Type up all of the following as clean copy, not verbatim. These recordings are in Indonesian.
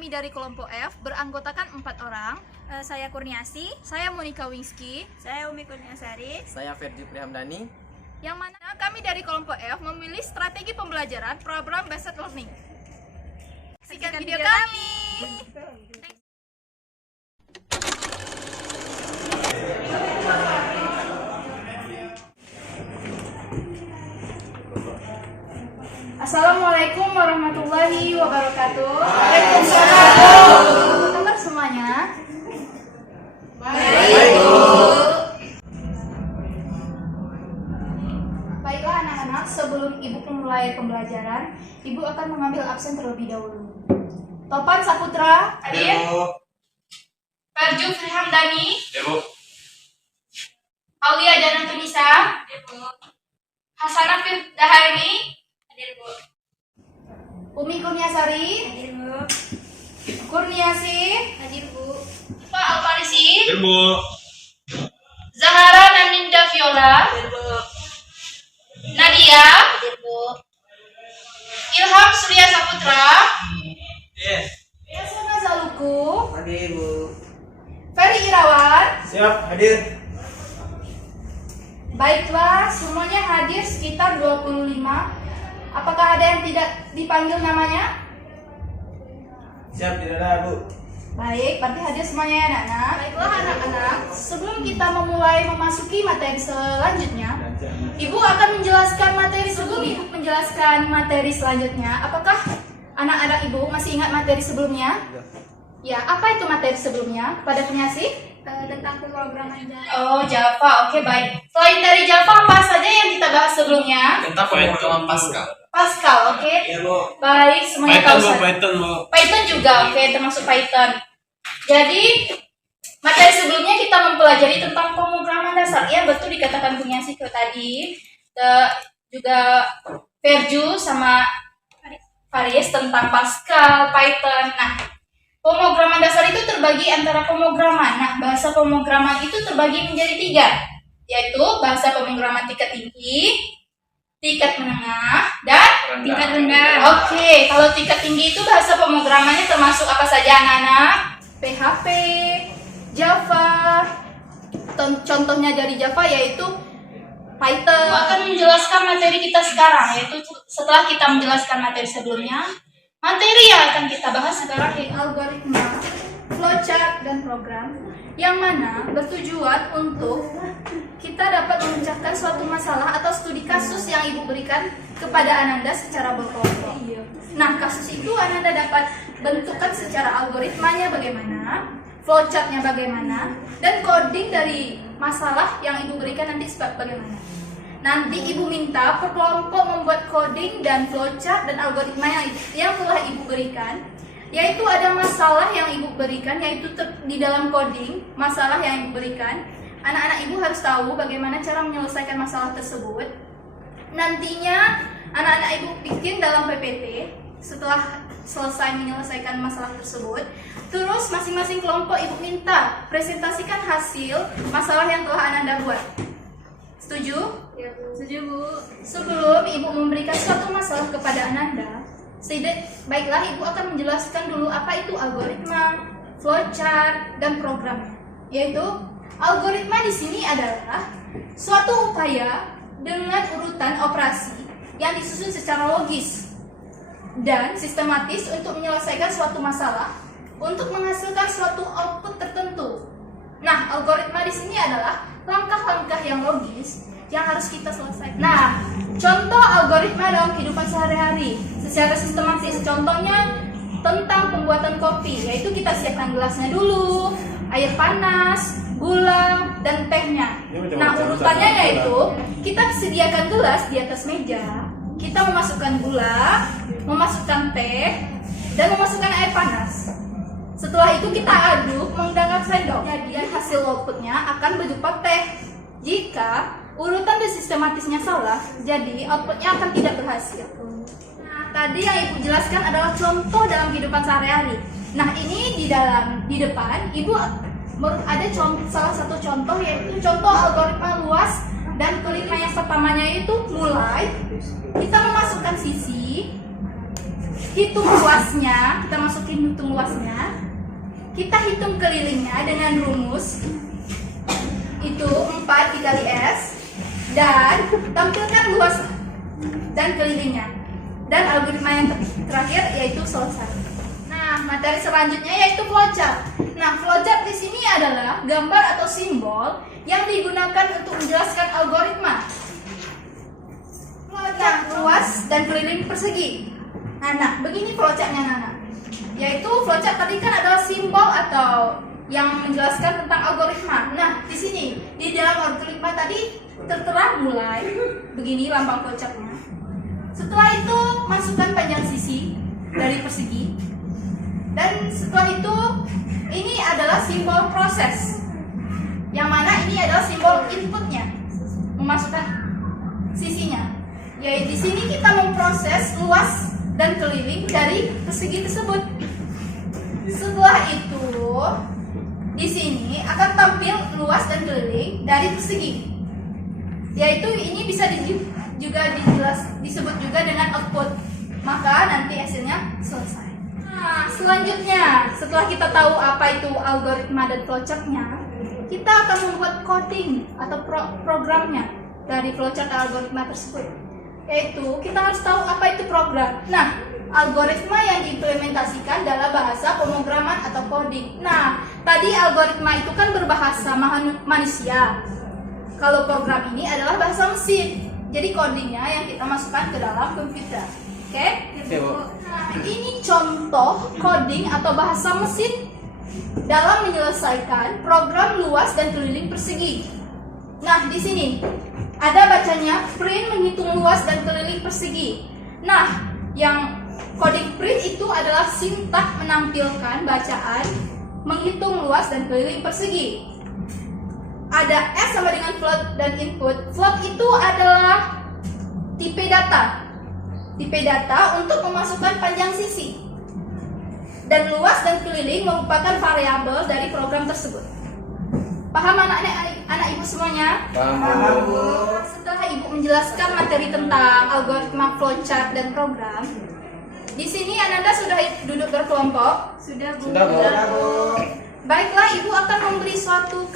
kami dari kelompok F beranggotakan 4 orang. Saya Kurniasi, Saya Monica Wingski, saya Umi Kurniasari, Saya Ferdi Prihamdani. yang mana kami dari kelompok F memilih strategi pembelajaran program based learning. Saksikan video kami. Assalamualaikum warahmatullahi wabarakatuh. Waalaikumsalam. Apa kabar semuanya? Baik, Bu. Baiklah anak-anak, sebelum Ibu memulai pembelajaran, Ibu akan mengambil absen terlebih dahulu. Topan Saputra, hadir. Farju Firhamdani, Aulia Jana Tunisa, Hasanah Firdahaini, Umi Kurniasari, Kurniasi, Pak Alfarisi, Zahara Naninda Viola, Nadia, Ilham Surya Saputra, Yasona Zaluku, Hadir, Bu. Ferry Irawan. Siap, hadir. Baiklah, semuanya hadir sekitar 25. Apakah ada yang tidak dipanggil namanya? Siap, tidak ada, Bu. Baik, berarti hadir semuanya ya anak-anak. Baiklah anak-anak, sebelum kita memulai memasuki materi selanjutnya, Ibu akan menjelaskan materi sebelum Ibu menjelaskan materi selanjutnya. Apakah anak-anak Ibu masih ingat materi sebelumnya? Ya, apa itu materi sebelumnya? Kepada penyaksi? tentang pemrograman Java. Oh, Java. Oke, baik. Selain dari Java, apa saja yang kita bahas sebelumnya? Tentang pemrograman Pascal. Pascal, oke. Iya, Bu. Baik, semuanya tahu. Python, Bu. Python juga, oke, termasuk Python. Jadi, materi sebelumnya kita mempelajari tentang pemrograman dasar. Ya, betul dikatakan punya Siko tadi. Juga Verju sama Faris tentang Pascal, Python. Nah, pemrograman dasar itu terbagi antara pemrograman. Nah, bahasa pemrograman itu terbagi menjadi 3, yaitu bahasa pemrograman tingkat tinggi, tingkat menengah, dan Tingkat rendah. Oke, kalau tingkat tinggi itu bahasa pemrogramannya termasuk apa saja anak-anak? PHP, Java. Contohnya dari Java yaitu Python. Akan menjelaskan materi kita sekarang, yaitu setelah kita menjelaskan materi sebelumnya. Materi yang akan kita bahas sekarang yaitu algoritma, flowchart, dan program yang mana bertujuan untuk kita dapat memecahkan suatu masalah atau studi kasus yang Ibu berikan kepada Ananda secara berkelompok. Nah, kasus itu Ananda dapat bentukkan secara algoritmanya bagaimana, flowchartnya bagaimana, dan coding dari masalah yang Ibu berikan nanti bagaimana. Nanti Ibu minta per kelompok membuat coding dan flowchart dan algoritma yang telah Ibu berikan. Yaitu ada masalah yang Ibu berikan, yaitu di dalam coding, masalah yang Ibu berikan. Anak-anak Ibu harus tahu bagaimana cara menyelesaikan masalah tersebut. Nantinya anak-anak Ibu bikin dalam PPT setelah selesai menyelesaikan masalah tersebut. Terus masing-masing kelompok Ibu minta presentasikan hasil masalah yang telah Ananda buat. Setuju? Ya, Bu. Setuju, Bu. Sebelum Ibu memberikan suatu masalah kepada Ananda, baiklah Ibu akan menjelaskan dulu apa itu algoritma, flowchart, dan programnya. Yaitu algoritma di sini adalah suatu upaya dengan urutan operasi yang disusun secara logis dan sistematis untuk menyelesaikan suatu masalah untuk menghasilkan suatu output tertentu. Nah, algoritma di sini adalah langkah-langkah yang logis yang harus kita selesaikan. Nah, contoh algoritma dalam kehidupan sehari-hari secara sistematis. Contohnya tentang pembuatan kopi, yaitu kita siapkan gelasnya dulu, air panas, gula, dan tehnya. Nah, urutannya yaitu kita sediakan gelas di atas meja, kita memasukkan gula, memasukkan teh, dan memasukkan air panas. Setelah itu kita aduk menggunakan sendok. Jadi hasil outputnya akan berupa teh. Jika urutan dan sistematisnya salah, jadi outputnya akan tidak berhasil. Nah, tadi yang Ibu jelaskan adalah contoh dalam kehidupan sehari-hari. Nah, ini di depan Ibu ada salah satu contoh, yaitu contoh algoritma luas dan kelima. Yang pertamanya itu mulai kita memasukkan sisi, hitung luasnya, kita masukin hitung luasnya, kita hitung kelilingnya dengan rumus itu 4 dikali S, dan tampilkan luas dan kelilingnya, dan algoritma yang terakhir yaitu selesai. Nah, materi selanjutnya yaitu flowchart. Nah, flowchart di sini adalah gambar atau simbol yang digunakan untuk menjelaskan algoritma. Flowchart luas dan keliling persegi. Nah, begini flowchartnya Nana. Yaitu flowchart tadi kan adalah simbol atau yang menjelaskan tentang algoritma. Nah, di sini di dalam algoritma tadi tertera mulai begini lambang flowchartnya. Setelah itu masukkan panjang sisi dari persegi. Dan setelah itu ini adalah simbol proses. Yang mana ini adalah simbol inputnya, memasukkan sisinya. Yaitu di sini kita memproses luas dan keliling dari persegi tersebut. Setelah itu di sini akan tampil luas dan keliling dari persegi. Yaitu ini bisa disebut juga dengan output. Maka nanti hasilnya selesai. Nah, selanjutnya setelah kita tahu apa itu algoritma dan flowchartnya, kita akan membuat coding atau programnya dari flowchart dan algoritma tersebut. Yaitu kita harus tahu apa itu program. Nah, algoritma yang diimplementasikan adalah bahasa pemrograman atau coding. Nah, tadi algoritma itu kan berbahasa manusia. Kalau program ini adalah bahasa mesin. Jadi codingnya yang kita masukkan ke dalam komputer. Oke? Nah, ini contoh coding atau bahasa mesin dalam menyelesaikan program luas dan keliling persegi. Nah, di sini ada bacanya print menghitung luas dan keliling persegi. Nah, yang coding print itu adalah sintak menampilkan bacaan menghitung luas dan keliling persegi. Ada S sama dengan float dan input. Float itu adalah tipe data. Tipe data untuk memasukkan panjang sisi. Dan luas dan keliling merupakan variabel dari program tersebut. Paham anak ibu semuanya? Paham, Bu. Setelah ibu menjelaskan materi tentang algoritma flowchart dan program, di sini Ananda sudah duduk berkelompok? Sudah, Bu. Sudah, Bu. Baiklah, ibu akan memberi suatu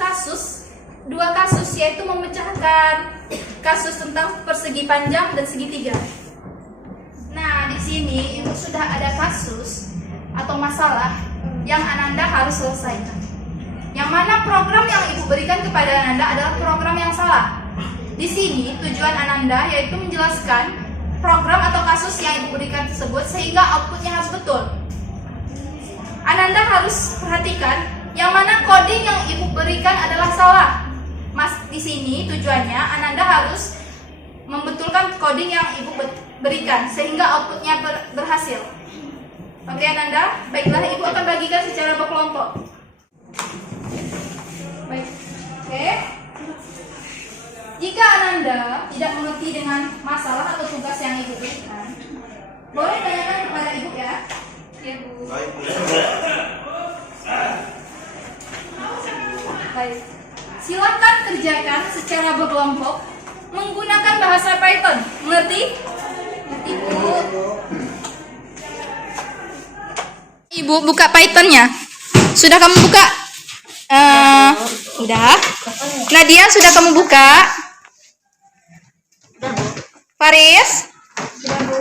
dua kasus, yaitu memecahkan kasus tentang persegi panjang dan segitiga. Nah, di sini ibu sudah ada kasus atau masalah yang Ananda harus selesaikan. Yang mana program yang ibu berikan kepada Ananda adalah program yang salah. Di sini tujuan Ananda yaitu menjelaskan program atau kasus yang ibu berikan tersebut sehingga outputnya harus betul. Ananda harus perhatikan yang mana coding yang ibu berikan adalah salah. Mas, di sini tujuannya Ananda harus membetulkan coding yang ibu berikan sehingga outputnya berhasil. Oke Ananda, baiklah ibu akan bagikan secara berkelompok. Baik, oke. Jika Ananda tidak mengerti dengan masalah atau tugas yang ibu berikan, boleh tanyakan kepada ibu ya. Ya Bu. Baik. Silakan kerjakan secara berkelompok menggunakan bahasa Python. Mengerti? Mengerti Bu? Ibu buka Pythonnya. Sudah kamu buka? Udah. Nadia sudah kamu buka? Faris? Sudah, Bu.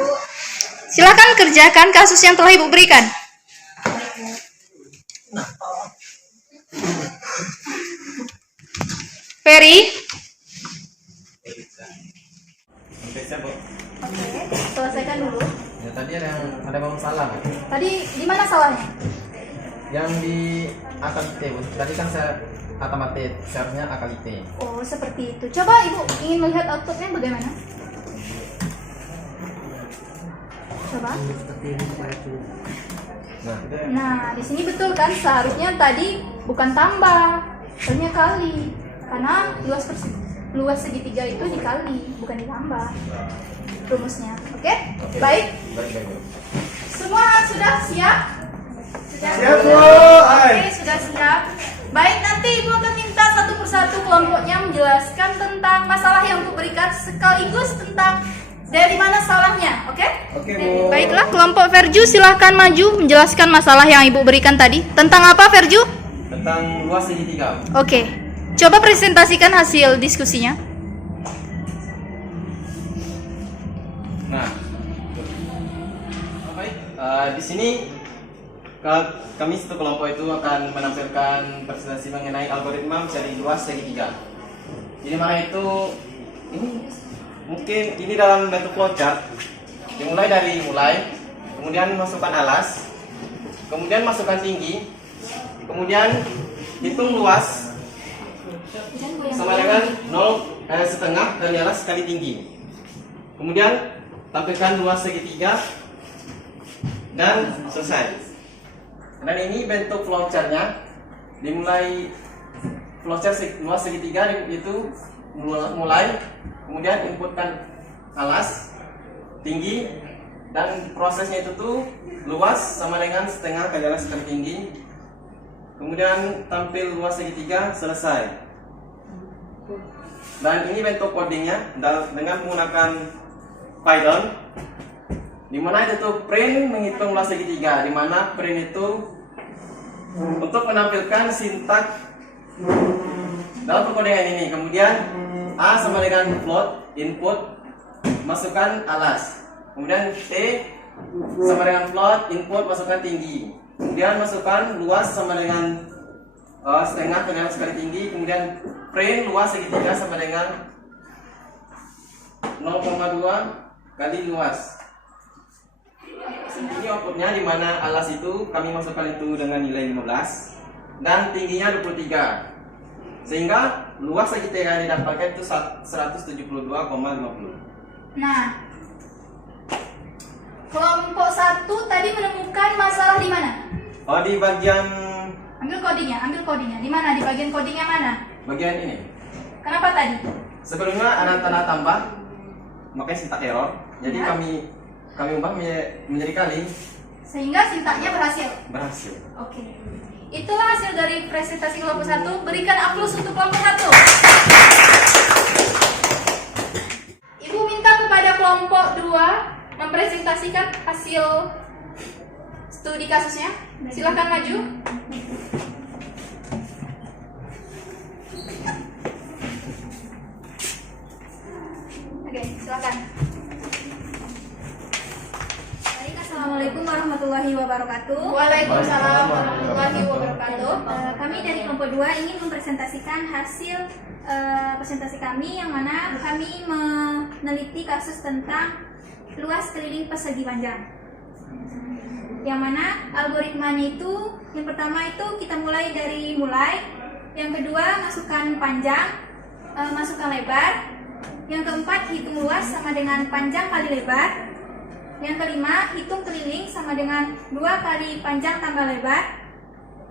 Silakan kerjakan kasus yang telah ibu berikan. Ferry? Oke, selesaikan dulu. Ya, tadi ada masalah. Tadi di mana salahnya? Yang di akal IT, Bu. Tadi kan saya otomatis seharusnya akal IT. Oh, seperti itu. Coba ibu ingin melihat outputnya bagaimana? Coba. Nah, di sini betul kan? Seharusnya tadi bukan tambah, harusnya kali. Karena luas segitiga itu dikali, bukan ditambah rumusnya. Oke? Baik. Baik, Bu. Semua sudah siap? Siap, Bu. Oke, sudah siap. Baik, nanti ibu akan minta satu persatu kelompoknya menjelaskan tentang masalah yang ibu berikan sekaligus tentang dari mana salahnya, oke? Oke, Bu. Baiklah, kelompok Verju silahkan maju menjelaskan masalah yang Ibu berikan tadi. Tentang apa, Verju? Tentang luas segitiga. Oke, coba presentasikan hasil diskusinya. Nah, baik. Di sini kami satu kelompok itu akan menampilkan presentasi mengenai algoritma mencari luas segitiga. Jadi mana itu ini mungkin ini dalam bentuk flowchart. Dimulai dari kemudian masukkan alas, kemudian masukkan tinggi, kemudian hitung luas sama dengan 0,5 kali alas kali tinggi. Kemudian tampilkan luas segitiga dan selesai. Dan ini bentuk flowchartnya. Dimulai flowchart luas segitiga itu mulai, kemudian inputkan alas, tinggi, dan prosesnya itu tuh luas sama dengan setengah kali alas kali tinggi. Kemudian tampil luas segitiga, selesai. Dan ini bentuk codingnya dengan menggunakan Python, dimana itu tuh print menghitung luas segitiga, dimana print itu untuk menampilkan sintak dalam perkodean ini. Kemudian A sama dengan float, input, masukkan alas. Kemudian T sama dengan float, input, masukkan tinggi. Kemudian masukkan luas sama dengan setengah kali alas kali tinggi. Kemudian print luas segitiga sama dengan 0,2 kali luas. Ini outputnya, di mana alas itu kami masukkan itu dengan nilai 15 dan tingginya 23. Sehingga luas segitiga yang didapatkan itu 172,50. Nah, kelompok 1 tadi menemukan masalah di mana? Oh, di bagian Ambil kodingnya. Di mana? Di bagian kodingnya mana? bagian ini. Kenapa tadi? Sebelumnya ada tanda tambah, makanya sintak error. Jadi Ya. kami ubah menjadi kali. Sehingga sintaknya Berhasil. Oke. Itulah hasil dari presentasi kelompok 1. Berikan aplaus untuk kelompok 1. Ibu minta kepada kelompok 2 mempresentasikan hasil studi kasusnya. Silakan maju. Oke, silakan. Baik, assalamualaikum warahmatullahi wabarakatuh. Waalaikumsalam warahmatullahi wabarakatuh. Kami dari kelompok 2 ingin mempresentasikan hasil presentasi kami, yang mana kami meneliti kasus tentang luas keliling persegi panjang. Yang mana algoritmanya itu, yang pertama itu kita mulai dari yang kedua masukkan panjang, masukkan lebar, yang keempat hitung luas sama dengan panjang kali lebar, yang kelima hitung keliling sama dengan 2 kali panjang tambah lebar,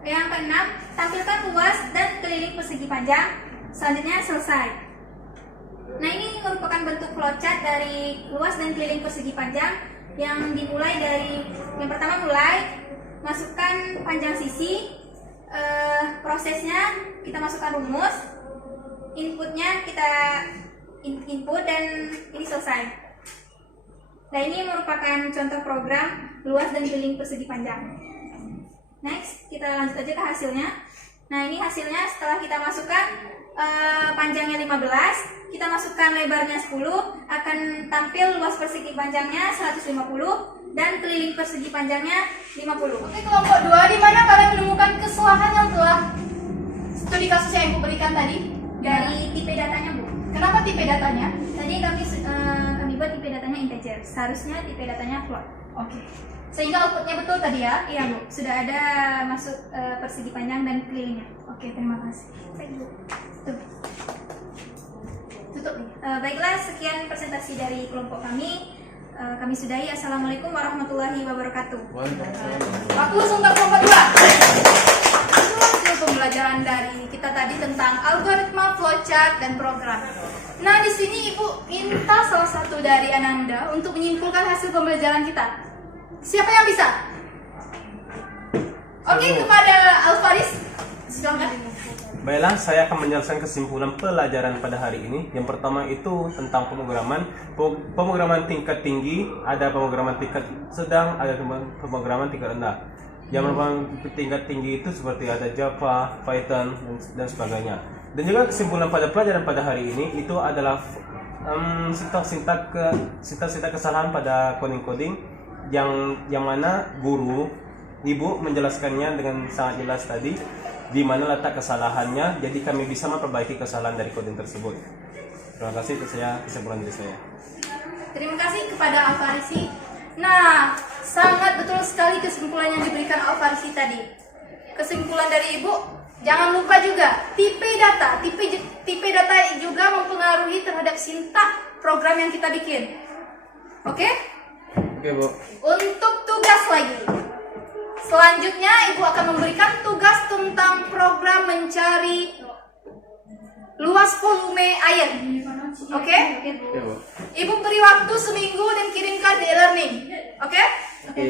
yang keenam tampilkan luas dan keliling persegi panjang. Selanjutnya selesai. Nah, ini merupakan bentuk flowchart dari luas dan keliling persegi panjang, yang dimulai dari yang pertama masukkan panjang sisi, prosesnya kita masukkan rumus, inputnya kita input, dan ini selesai. Nah, ini merupakan contoh program luas dan keliling persegi panjang. Next, kita lanjut aja ke hasilnya. Nah, ini hasilnya setelah kita masukkan panjangnya 15, kita masukkan lebarnya 10, akan tampil luas persegi panjangnya 150 dan keliling persegi panjangnya 50. Oke, kelompok 2, di mana kalian menemukan kesalahan yang telah studi kasus yang Ibu berikan tadi? Dari tipe datanya, Bu. Kenapa tipe datanya? Tadi kami buat tipe datanya integer, seharusnya tipe datanya float. Oke. Sehingga outputnya betul tadi ya? Iya, Bu, sudah ada masuk persegi panjang dan kelilingnya. Oke, terima kasih. Baik, Bu. Tutup nih. Baiklah, sekian presentasi dari kelompok kami. Kami sudahi. Assalamualaikum warahmatullahi wabarakatuh. Aplaus untuk kelompok 2. Itulah hasil pembelajaran dari kita tadi tentang algoritma, flowchart, dan program. Nah, di sini Ibu minta salah satu dari Ananda untuk menyimpulkan hasil pembelajaran kita. Siapa yang bisa? Oke, kepada Alfaris, silakan. Baiklah, saya akan menjelaskan kesimpulan pelajaran pada hari ini. Yang pertama itu tentang pemrograman. Pemrograman tingkat tinggi, ada pemrograman tingkat sedang, ada pemrograman tingkat rendah. Yang merupakan tingkat tinggi itu seperti ada Java, Python, dan sebagainya. Dan juga kesimpulan pada pelajaran pada hari ini itu adalah sintak kesalahan pada coding yang mana guru ibu menjelaskannya dengan sangat jelas tadi di mana letak kesalahannya, jadi kami bisa memperbaiki kesalahan dari coding tersebut. Terima kasih, itu saya kesimpulan dari saya. Terima kasih kepada Alfarisi. Nah, sangat betul sekali kesimpulan yang diberikan Alfarisi tadi. Kesimpulan dari Ibu, jangan lupa juga tipe data. Tipe data juga mempengaruhi terhadap sintak program yang kita bikin. Oke? Oke, Bu. Untuk tugas lagi. Selanjutnya Ibu akan memberikan tugas tentang program mencari luas volume air. Oke? Oke, Bu. Ibu beri waktu seminggu dan kirimkan di e-learning. Oke? Oke.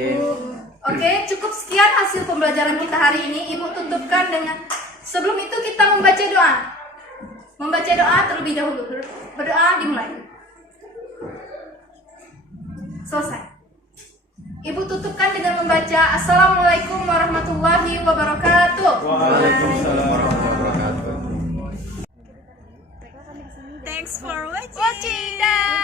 Oke, cukup sekian hasil pembelajaran kita hari ini. Ibu tutupkan dengan sebelum itu kita membaca doa. Membaca doa terlebih dahulu. Berdoa dimulai. Selesai. Ibu tutupkan dengan membaca Assalamualaikum warahmatullahi wabarakatuh. Waalaikumsalam warahmatullahi wabarakatuh. Thanks for watching. Watching. Dah.